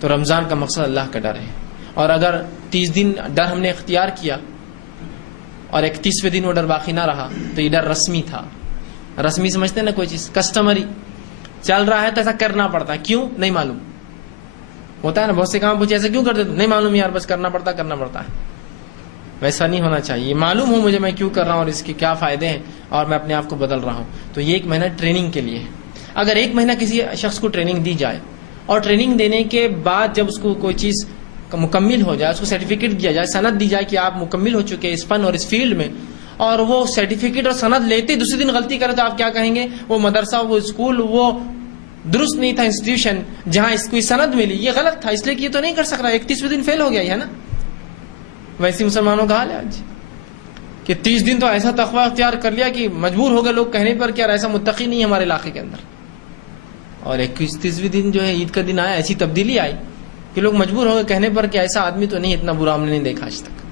تو رمضان کا مقصد اللہ کا ڈر ہے. اور اگر 30 دن ڈر ہم نے اختیار کیا اور 31ویں دن وہ ڈر باقی نہ رہا تو یہ ڈر رسمی تھا. رسمی سمجھتے ہیں نا کوئی چیز کسٹمری چل رہا ہے تو ایسا کرنا پڑتا ہے, کیوں نہیں معلوم ہوتا ہے نا, بہت سے کام پوچھے ایسا کیوں کرتے نہیں معلوم یار, بس کرنا پڑتا ہے. ویسا نہیں ہونا چاہیے, معلوم ہو مجھے میں کیوں کر رہا ہوں اور اس کے کیا فائدے ہیں اور میں اپنے آپ کو بدل رہا ہوں. تو یہ 1 مہینہ ٹریننگ کے لیے ہے. اگر 1 مہینہ کسی شخص کو ٹریننگ دی جائے اور ٹریننگ دینے کے بعد جب اس کو کوئی چیز مکمل ہو جائے, اس کو سرٹیفکیٹ دیا جائے, سند دی جائے کہ آپ مکمل ہو چکے اس فن اور اس فیلڈ میں, اور وہ سرٹیفکیٹ اور سند لیتے دوسرے دن غلطی کرے تو آپ کیا کہیں گے؟ وہ مدرسہ, وہ اسکول, وہ درست نہیں تھا, انسٹیٹیوشن جہاں اس کو سند ملی یہ غلط تھا, اس لیے کہ یہ تو نہیں کر سک رہا, 31ویں دن فیل ہو گیا ہے نا. ویسے مسلمانوں کا حال ہے آج کہ 30 دن تو ایسا تقوی اختیار کر لیا کہ مجبور ہو گئے لوگ کہنے پر کہ یار ایسا متقی نہیں ہے ہمارے علاقے کے اندر. اور 31ویں دن جو ہے عید کا دن آیا, ایسی تبدیلی آئی کہ لوگ مجبور ہو گئے کہنے پر کہ ایسا آدمی تو نہیں, اتنا برا ہم نے نہیں دیکھا آج تک.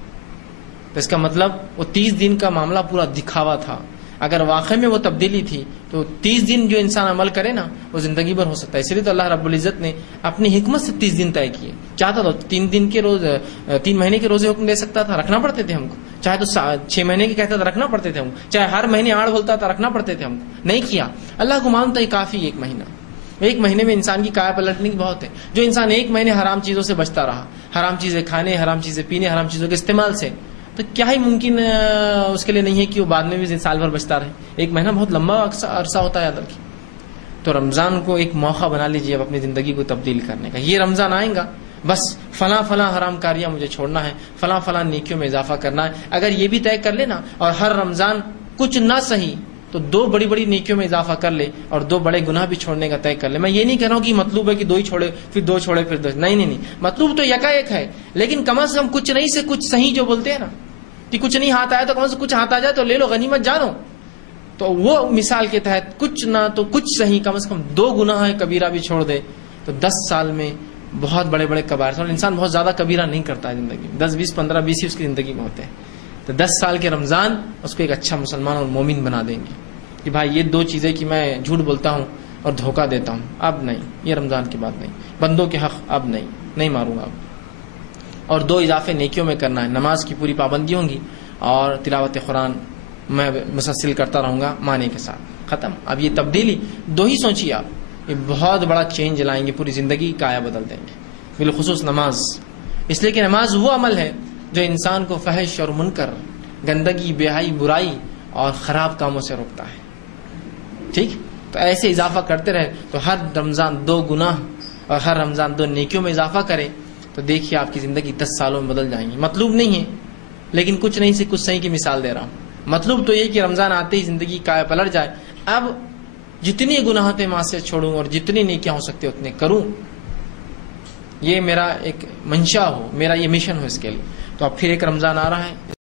تو اس کا مطلب وہ 30 دن کا معاملہ پورا دکھاوا تھا. اگر واقعی میں وہ تبدیلی تھی تو 30 دن جو انسان عمل کرے نا وہ زندگی بھر ہو سکتا ہے. اس لیے تو اللہ رب العزت نے اپنی حکمت سے 30 دن طے کیے. چاہتا تو 3 مہینے کے روزے حکم دے سکتا تھا, رکھنا پڑتے تھے ہم کو. چاہے تو 6 مہینے کے کہتا تھا, رکھنا پڑتے تھے ہم کو. چاہے ہر مہینے آڑ بولتا تھا, رکھنا پڑتے تھے ہم کو. نہیں کیا, اللہ کو مانتا ہی کافی. 1 مہینہ, 1 مہینے میں انسان کی کایا پلٹنے کی بہت ہے. جو انسان 1 مہینے حرام چیزوں سے بچتا رہا, حرام چیزیں کھانے, حرام چیزیں پینے, حرام چیزوں کے استعمال سے, تو کیا ہی ممکن اس کے لیے نہیں ہے کہ وہ بعد میں بھی سال بھر بچتا رہے. 1 مہینہ بہت لمبا عرصہ ہوتا ہے یاد رکھیے. تو رمضان کو ایک موقع بنا لیجیے اب اپنی زندگی کو تبدیل کرنے کا. یہ رمضان آئے گا بس فلاں حرام کاریاں مجھے چھوڑنا ہے, فلاں نیکیوں میں اضافہ کرنا ہے. اگر یہ بھی طے کر لینا اور ہر رمضان کچھ نہ صحیح تو 2 بڑی نیکیوں میں اضافہ کر لے اور 2 بڑے گناہ بھی چھوڑنے کا طے کر لے. میں یہ نہیں کہہ رہا ہوں کہ مطلوب ہے کہ 2 ہی چھوڑے پھر 2 چھوڑے پھر 2, نہیں, مطلوب تو یکایک ہے, لیکن کم از کم کچھ نہیں سے کچھ صحیح جو بولتے ہیں نا کہ کچھ نہیں ہاتھ آیا تو کم از کم کچھ ہاتھ آ جائے تو لے لو, غنیمت جانو. تو وہ مثال کے تحت کچھ نہ تو کچھ صحیح, کم از کم 2 گناہ کبیرہ بھی چھوڑ دے تو 10 سال میں بہت بڑے کبائر. اور انسان بہت زیادہ کبیرہ نہیں کرتا ہے زندگی میں, 10 20 15 20 ہی اس کی زندگی میں ہوتے ہیں. تو 10 سال کے رمضان اس کو ایک اچھا مسلمان اور مومن بنا دیں گے کہ بھائی یہ 2 چیزیں کہ میں جھوٹ بولتا ہوں اور دھوکہ دیتا ہوں, اب نہیں, یہ رمضان کی بات نہیں. بندوں کے حق اب نہیں ماروں گا اب. اور 2 اضافے نیکیوں میں کرنا ہے, نماز کی پوری پابندی ہوں گی اور تلاوت قرآن میں مسلسل کرتا رہوں گا معنی کے ساتھ. ختم. اب یہ تبدیلی 2 ہی سوچیے آپ, یہ بہت بڑا چینج لائیں گے, پوری زندگی کا آیا بدل دیں گے, بالخصوص نماز. اس لیے کہ نماز وہ عمل ہے جو انسان کو فحش اور منکر, گندگی, بے-حیائی, برائی اور خراب کاموں سے روکتا ہے. ٹھیک, تو ایسے اضافہ کرتے رہے تو ہر رمضان 2 گناہ اور ہر رمضان 2 نیکیوں میں اضافہ کرے تو دیکھیے آپ کی زندگی 10 سالوں میں بدل جائیں گی. مطلوب نہیں ہے لیکن کچھ نہیں سے کچھ صحیح کی مثال دے رہا ہوں. مطلب تو یہ کہ رمضان آتے ہی زندگی کایا پلٹ جائے. اب جتنی گناہات معصیت چھوڑوں اور جتنی نیکیاں ہو سکتے اتنے کروں, یہ میرا ایک منشا ہو, میرا یہ مشن ہو اس کے لیے. تو اب پھر ایک رمضان آ رہا ہے.